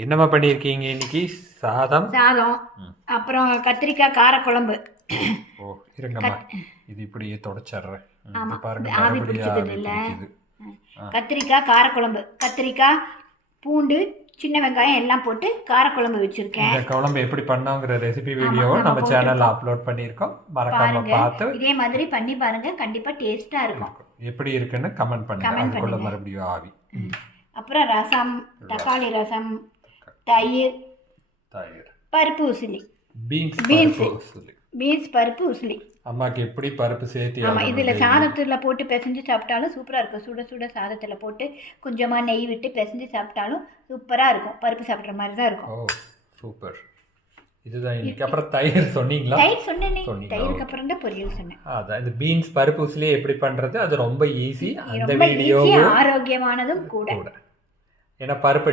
என்னம்மா பண்ணியிருக்கீங்க இன்னைக்கு? சாதம். அப்புறம் கத்திரிக்காய் காரக்குழம்பு. ஓ இருங்கம்மா, இது இப்படியே தொடச்சிடுறேன். பாருங்க, ஆவி பிடிச்சிக்குது இல்லை? கத்திரிக்காய் காரக்குழம்பு, கத்திரிக்காய் பூண்டு சின்ன வெங்காயம் எல்லாம் போட்டு காரக்குழம்பு வச்சிருக்கேன். இந்த குழம்பு எப்படி பண்ணோங்கிற ரெசிபி வீடியோவை நம்ம சேனல்ல அப்லோட் பண்ணியிருக்கோம். மறக்காம பார்த்து இதே மாதிரி பண்ணி பாருங்க, கண்டிப்பா டேஸ்டா இருக்கும். எப்படி இருக்குன்னு கமெண்ட் பண்ணுங்க. அதுக்குள்ள மறுபடியும் ஆவி. அப்புறம் ரசம், தக்காளி ரசம், தயிர், பருப்பு உசிலி, பீன்ஸ் பருப்பு உசிலி. அம்மாக்கு எப்படி பருப்பு சேர்த்து? ஆமாம், இதில் சாதத்தில் போட்டு பிசைஞ்சு சாப்பிட்டாலும் சூப்பராக இருக்கும். சுட சுட சாதத்தில் போட்டு கொஞ்சமாக நெய் விட்டு பிசைஞ்சு சாப்பிட்டாலும் சூப்பராக இருக்கும். பருப்பு சாப்பிட்ற மாதிரி தான் இருக்கும். ஓ சூப்பர். இதுதான் இன்னைக்கு. அப்புறம் தயிர் சொன்னீங்களா? தயிர் சொன்னேனே, தயிருக்கு அப்புறம் தான் பொரியல் சொன்னேன். அதான் இந்த பீன்ஸ் பருப்பு உசிலி எப்படி பண்ணுறது, அது ரொம்ப ஈஸி. அந்த ரொம்ப வீடியோ ஆரோக்கியமானதும் கூட. ஏன்னா பருப்பு